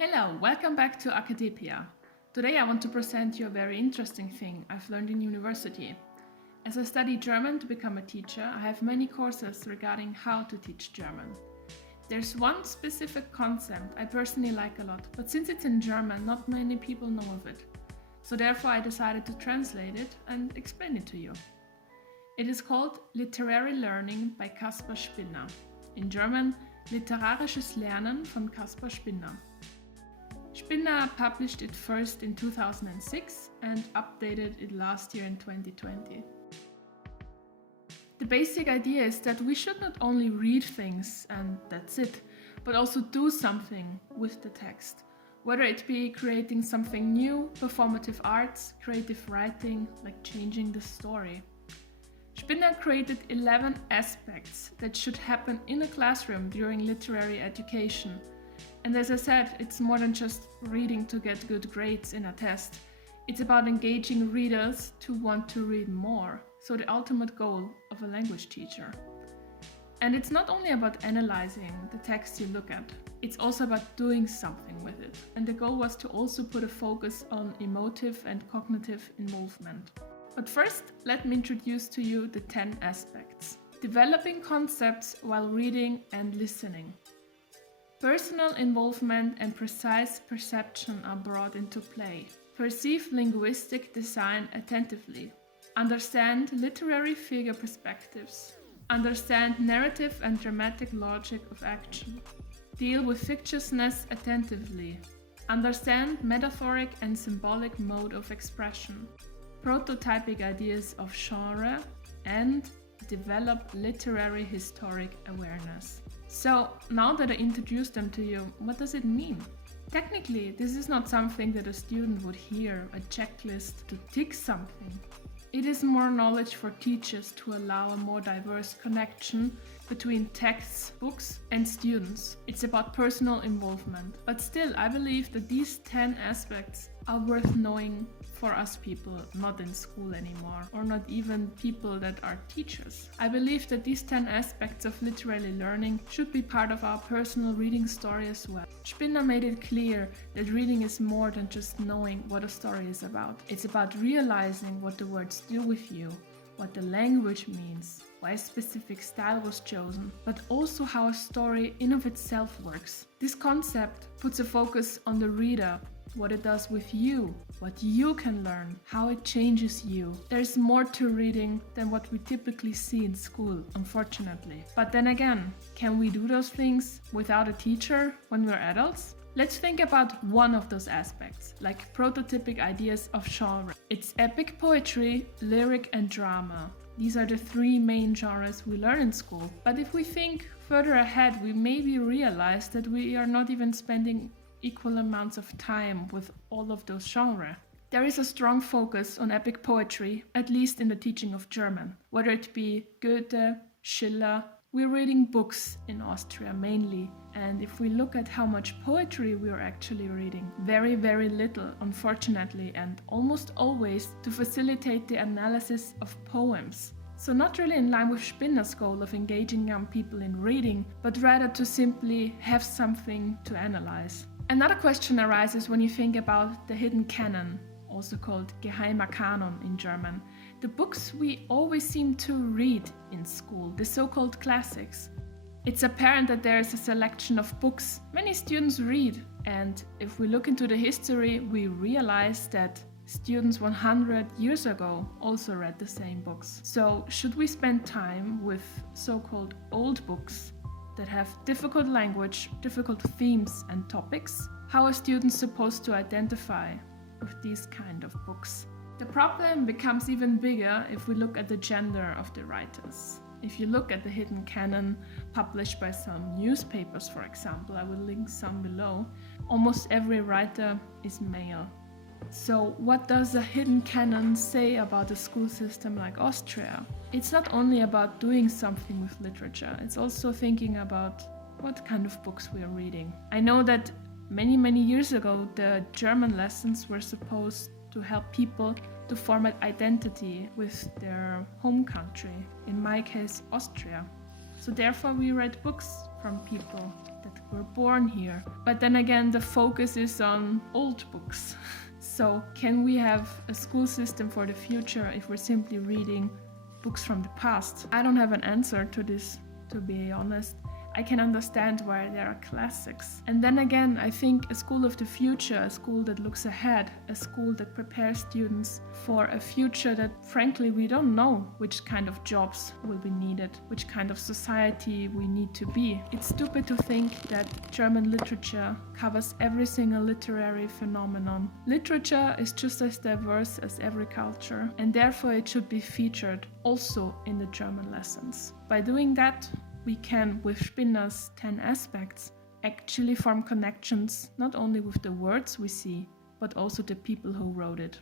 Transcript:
Hello, welcome back to Acadepia. Today I want to present you a very interesting thing I've learned in university. As I study German to become a teacher, I have many courses regarding how to teach German. There's one specific concept I personally like a lot, but since it's in German, not many people know of it. So therefore I decided to translate it and explain it to you. It is called Literary Learning by Kaspar H. In German, literarisches Lernen von Kaspar H. Spinner published it first in 2006 and updated it last year in 2020. The basic idea is that we should not only read things and that's it, but also do something with the text. Whether it be creating something new, performative arts, creative writing, like changing the story. Spinner created 11 aspects that should happen in a classroom during literary education. And as I said, it's more than just reading to get good grades in a test. It's about engaging readers to want to read more, so the ultimate goal of a language teacher. And it's not only about analyzing the text you look at, it's also about doing something with it. And the goal was to also put a focus on emotive and cognitive involvement. But first, let me introduce to you the 10 aspects. Developing concepts while reading and listening. Personal involvement and precise perception are brought into play. Perceive linguistic design attentively. Understand literary figure perspectives. Understand narrative and dramatic logic of action. Deal with fictitiousness attentively. Understand metaphoric and symbolic mode of expression. Prototypic ideas of genre and develop literary historic awareness. So, now that I introduced them to you, what does it mean? Technically, this is not something that a student would hear, a checklist to tick something. It is more knowledge for teachers to allow a more diverse connection between texts, books, and students. It's about personal involvement. But still, I believe that these 10 aspects are worth knowing for us people not in school anymore, or not even people that are teachers. I believe that these 10 aspects of literary learning should be part of our personal reading story as well. Spinner made it clear that reading is more than just knowing what a story is about. It's about realizing what the words do with you, what the language means, why a specific style was chosen, but also how a story in of itself works. This concept puts a focus on the reader, what it does with you, what you can learn, how it changes you. There's more to reading than what we typically see in school, unfortunately. But then again, can we do those things without a teacher when we're adults? Let's think about one of those aspects, like prototypic ideas of genre. It's epic poetry, lyric, and drama. These are the three main genres we learn in school. But if we think further ahead, we maybe realize that we are not even spending equal amounts of time with all of those genres. There is a strong focus on epic poetry, at least in the teaching of German. Whether it be Goethe, Schiller, we're reading books in Austria mainly. And if we look at how much poetry we are actually reading, very, very little, unfortunately, and almost always to facilitate the analysis of poems. So not really in line with Spinner's goal of engaging young people in reading, but rather to simply have something to analyze. Another question arises when you think about the hidden canon, also called geheimer Kanon in German. The books we always seem to read in school, the so-called classics. It's apparent that there is a selection of books many students read, and if we look into the history, we realize that students 100 years ago also read the same books. So should we spend time with so-called old books that have difficult language, difficult themes and topics? How are students supposed to identify with these kind of books? The problem becomes even bigger if we look at the gender of the writers. If you look at the hidden canon published by some newspapers, for example, I will link some below, almost every writer is male. So what does a hidden canon say about a school system like Austria? It's not only about doing something with literature, it's also thinking about what kind of books we are reading. I know that many years ago the German lessons were supposed to help people to form an identity with their home country, in my case Austria. So therefore we read books from people that were born here. But then again, the focus is on old books. So can we have a school system for the future if we're simply reading books from the past? I don't have an answer to this, to be honest. I can understand why there are classics. And then again, I think a school of the future, a school that looks ahead, a school that prepares students for a future that frankly we don't know which kind of jobs will be needed, which kind of society we need to be. It's stupid to think that German literature covers every single literary phenomenon. Literature is just as diverse as every culture, and therefore it should be featured also in the German lessons. By doing that, we can, with Spinner's 10 aspects, actually form connections not only with the words we see, but also the people who wrote it.